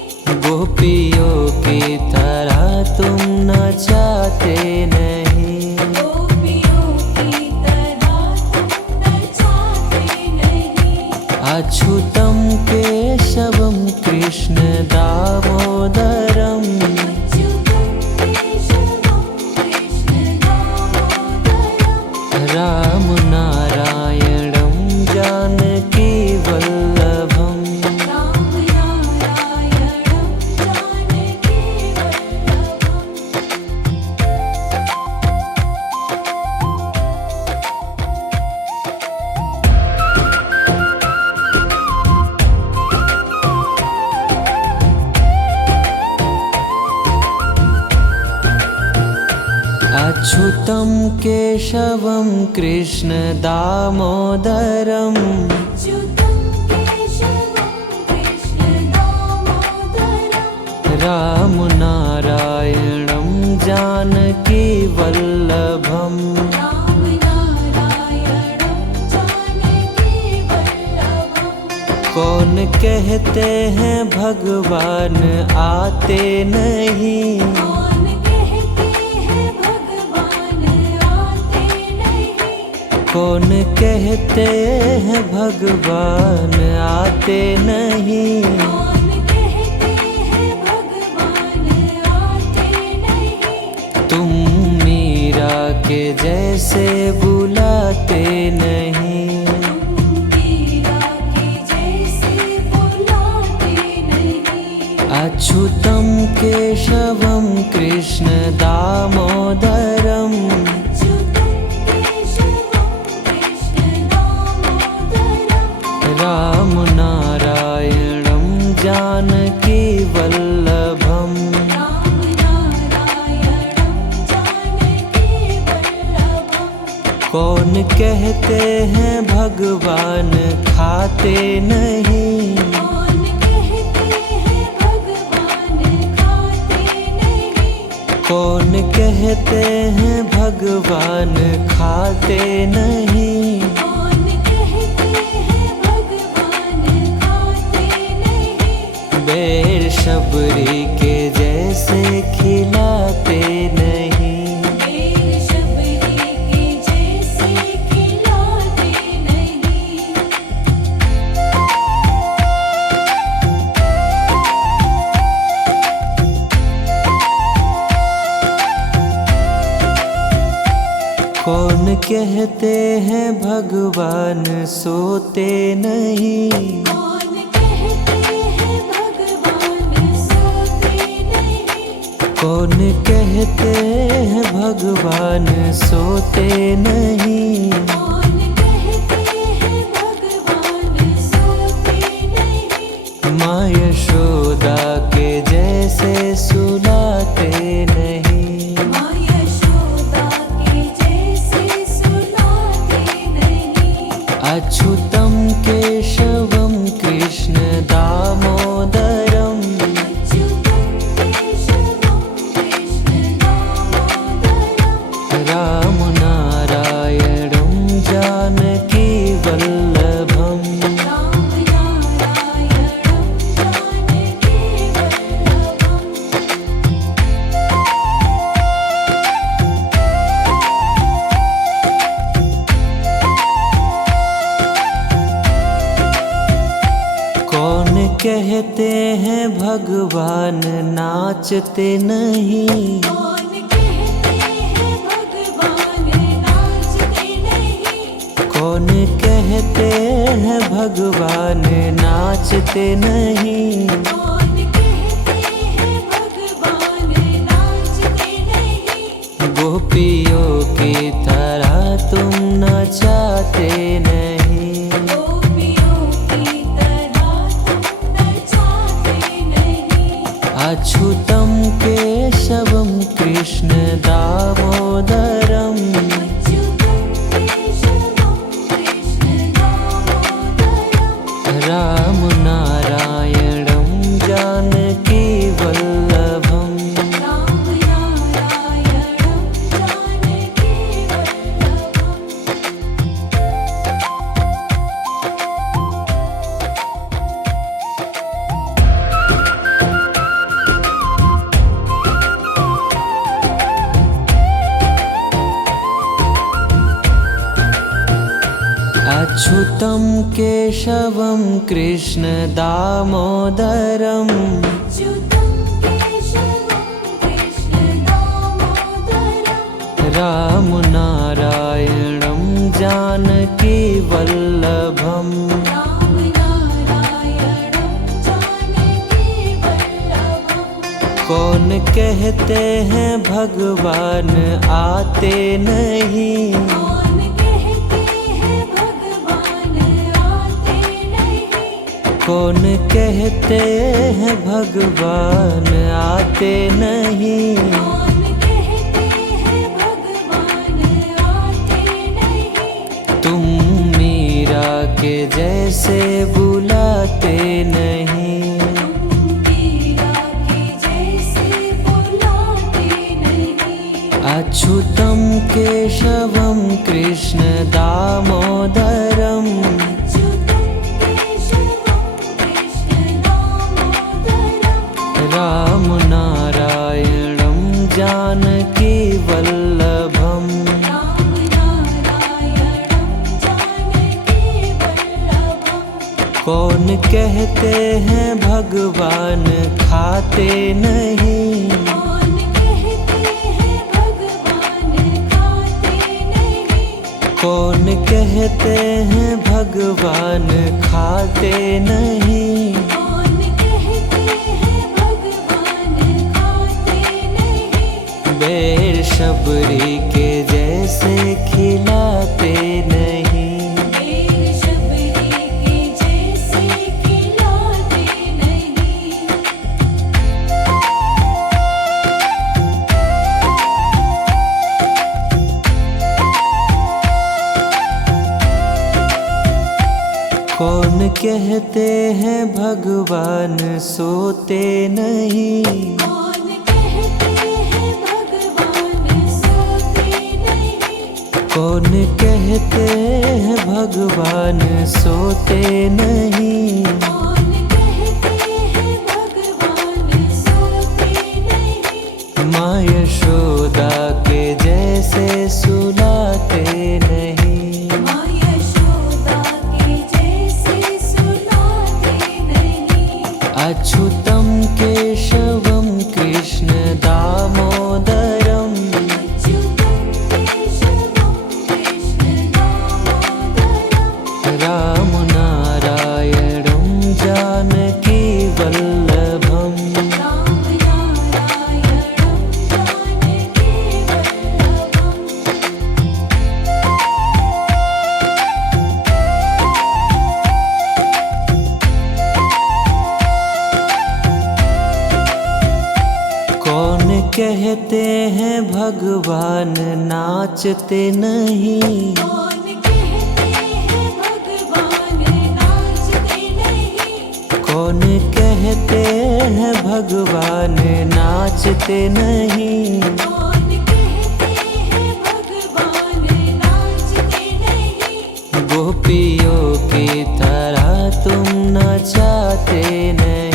गोपियों की तरह तुम नचाते नहीं। गोपियों की तरह तुम नचाते नहीं। अच्युतं केशवं कृष्ण दामोदरम् अच्युतं केशवं कृष्ण दामोदरम् राम नारायणं जानकी वल्लभम्। राम नारायणं जानकी वल्लभम्। अच्युतं केशवं कृष्ण दामोदरम् अच्युतं केशवं कृष्ण दामोदरम् राम नारायणं जानकी वल्लभम्। राम नारायणं जानकी वल्लभम्। कौन कहते हैं भगवान आते नहीं। कौन कहते हैं भगवान आते नहीं। कौन कहते हैं भगवान आते नहीं। कौन कहते हैं भगवान आते नहीं। तुम मीरा के जैसे बुलाते नहीं। मीरा के जैसे बुलाते नहीं। अच्युतं केशवं कृष्ण दामोदरम् अच्युतं केशवं कृष्ण दामोदरम् राम नारायणं जानकी वल्लभम्। राम नारायणं जानकी वल्लभम्। कौन कहते हैं भगवान खाते नहीं। कौन कहते हैं भगवान खाते कहते हैं भगवान खाते नहीं, कौन कहते हैं भगवान खाते नहीं, बेर शबरी के जैसे खिलाते नहीं, बेर शबरी के जैसे खिलाते नहीं। कौन कहते हैं भगवान सोते नहीं, कौन कहते हैं भगवान सोते नहीं, कौन कहते हैं भगवान सोते नहीं, कौन कहते हैं भगवान सोते नहीं, माँ यशोदा के जैसे सुलाते नहीं, माँ यशोदा के जैसे सुलाते नहीं। अच्युतम केशवम कृष्ण दामोदरम, अच्युतं केशवं कृष्ण दामोदरं, राम नारायणं जानकी वल्लभम, राम नारायणं जानकी वल्लभम्। कौन कहते हैं भगवान नाचते नहीं, कौन कहते हैं भगवान नाचते नहीं, कौन कहते हैं भगवान नाचते नहीं, कौन कहते हैं भगवान नाचते नहीं, गोपियों की तरह तुम नचाते नहीं, गोपियों की तरह तुम नचाते नहीं। अच्युतम केशवम कृष्ण दामोदरम, अच्युतं केशवं कृष्ण दामोदरं, राम नारायणं जानकी वल्लभम, राम नारायणं जानकी वल्लभम्। अच्युतं केशवं कृष्ण दामोदरम, अच्युतं केशवं कृष्ण दामोदरं, राम नारायणं जानकी वल्लभम, राम नारायणं जानकी वल्लभम्। कौन कहते हैं भगवान आते नहीं, कौन कहते हैं भगवान आते नहीं, कौन कहते हैं भगवान आते नहीं, कौन कहते हैं भगवान आते नहीं, तुम मीरा के जैसे बुलाते नहीं, तुम मीरा के जैसे बुलाते नहीं। अच्युतं केशवं कृष्ण दामोदरम, अच्युतं केशवं कृष्ण दामोदरं, राम नारायणं जानकी वल्लभम, राम नारायणं जानकी वल्लभम्। कौन कहते हैं भगवान खाते नहीं, कौन कहते हैं भगवान खाते नहीं, कौन कहते हैं भगवान खाते नहीं, कौन कहते हैं भगवान खाते नहीं, बेर शबरी के जैसे खिलाते नहीं, बेर शबरी के जैसे खिलाते नहीं। कौन कहते हैं भगवान सोते नहीं, कौन कहते हैं भगवान कौन कहते हैं भगवान सोते नहीं। कौन कहते हैं भगवान सोते नहीं। माँ यशोदा के जैसे सुलाते नहीं। माँ यशोदा के जैसे सुलाते नहीं। अच्युतम केशवम कृष्ण दामोदरम अच्युतं केशवं कृष्ण दामोदरं। राम नारायणं जानकी वल्लभम। राम नारायणं जानकी वल्लभम्। कौन कहते हैं भगवान नाचते नहीं। कौन कहते हैं भगवान नाचते नहीं। कौन कहते हैं भगवान नाचते नहीं। कौन कहते हैं भगवान नाचते नहीं। गोपियों की तरह तुम नचाते नहीं।